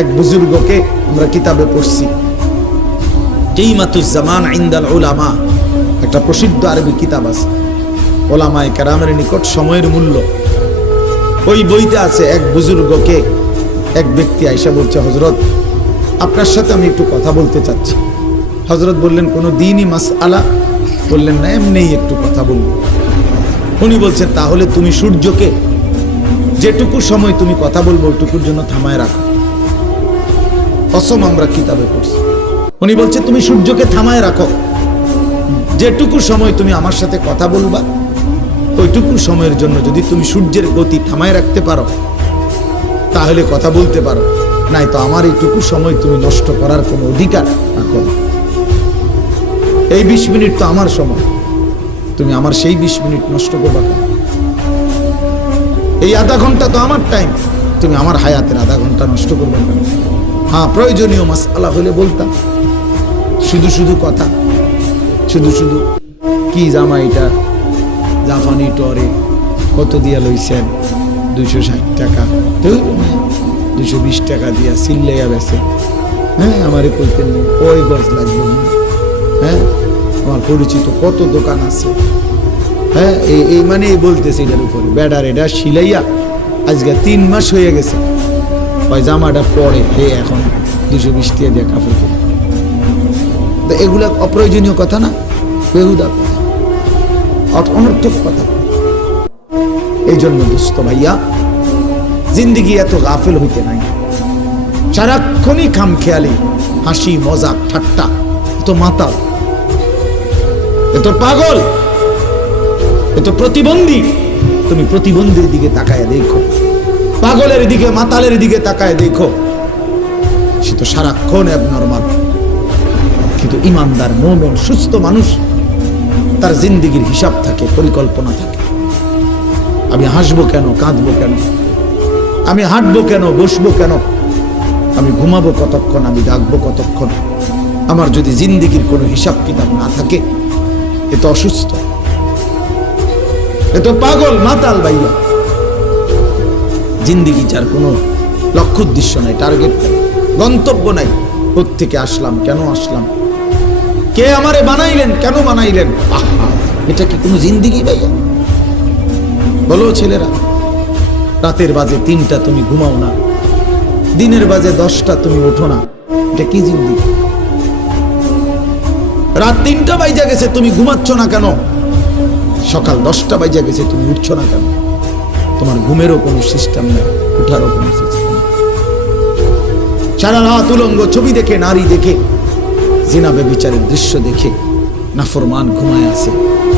এক বুজুর্গকে আমরা কিতাবে পড়ছি। কেইমাতুজ্জামান ইন্দাল ওলামা একটা প্রসিদ্ধ আরবি কিতাব আছে। ওলামায় কারামের নিকট সময়ের মূল্য। ওই বইতে আছে এক বুজুর্গকে এক ব্যক্তি আইসা বলছে হজরত আপনার সাথে আমি একটু কথা বলতে চাচ্ছি। হজরত বললেন কোনো দিনই মাস আলা বললেন না এমনিই একটু কথা বলব। উনি বলছেন তাহলে তুমি সূর্যকে যেটুকু সময় তুমি কথা বলব ওইটুকুর জন্য থামায় রাখো। অসম আমরা কিতাবে পড়ছি। উনি বলছে, তুমি সূর্যকে থামায় রাখো। যেটুকু সময় তুমি আমার সাথে কথা বলবা, ওইটুকু সময়ের জন্য যদি তুমি সূর্যের গতি থামায় রাখতে পারো, তাহলে কথা বলতে পারো। নাই তো আমার এইটুকু সময় তুমি নষ্ট করার কোনো অধিকার রাখো না। এই বিশ মিনিট তো আমার সময়। তুমি আমার সেই বিশ মিনিট নষ্ট করবা এই আধা ঘণ্টা তো আমার টাইম তুমি আমার হায়াতের আধা ঘণ্টা নষ্ট করবে কেন? হ্যাঁ প্রয়োজনীয় মাসালা হলে বলতাম। শুধু শুধু কথা। শুধু শুধু, কি জামা এটা? জাফানি টরে কত দিয়া লইছেন? দুইশো ষাট টাকা। দুশো বিশ টাকা দিয়া সিল্লাইয়া বেছে। হ্যাঁ আমারে কইতেন, ওই গজ লাগবে হ্যাঁ আমার পরিচিত কত দোকান আছে। হ্যাঁ এই মানে বলতেছে এটার উপরে। ব্যাডার এটা সিলাইয়া আজকে তিন মাস হয়ে গেছে। ওই জামাটা পরে হে এখন দুশো বিশ টাকা দিয়ে কাপড় কিনে তো এগুলা অপ্রয়োজনীয় কথা না? বেহুদা কথা। অনর্থক কথা। এই জন্য দুস্থ ভাইয়া, জিন্দিগি এত গাফেল হইতে নাই। সারাক্ষণই খাম খেয়ালি হাসি, মজাক, ঠাট্টা। এত মাতাল। এত পাগল। এত প্রতিবন্ধী। তুমি প্রতিবন্ধীর দিকে তাকায় দেখো। পাগলের দিকে, মাতালের দিকে তাকায়, দেখো। সে তো সারাক্ষণ এক নর্মাল কিন্তু ইমানদার, মোমেন, সুস্থ মানুষ, তার জিন্দিগির হিসাব থাকে, পরিকল্পনা থাকে। আমি হাসবো কেন, কাঁদবো কেন? আমি হাঁটবো কেন, বসবো কেন? আমি ঘুমাবো কতক্ষণ, আমি ডাকবো কতক্ষণ? আমার যদি জিন্দিগির কোনো হিসাব কিতাব না থাকে, এ তো অসুস্থ। এ তো পাগল, মাতাল বাইয়া জিন্দিগি যার কোনো লক্ষ্য উদ্দেশ্য নাই টার্গেট নাই, গন্তব্য নাই থেকে আসলাম, কেন আসলাম? কে আমারে বানাইলেন, কেন বানাইলেন? আহা এটা কি কোনো জিন্দিগি ভাইয়া বলো ছেলেরা, রাতের বাজে তিনটা তুমি ঘুমাও না, দিনের বাজে দশটা তুমি ওঠো না, এটা কি জিন্দিগি? রাত তিনটা বাইজা গেছে, তুমি ঘুমাচ্ছ না কেন? সকাল দশটা বাইজা গেছে, তুমি উঠছো না কেন? তোমার ঘুমেরও কোনো সিস্টেম নেই, উঠারও কোনো সিস্টেম সারা রাত উলঙ্গ, ছবি দেখে, নারী দেখে জিনাবে বিচারের দৃশ্য দেখে, নাফরমান ঘুমায় আছে।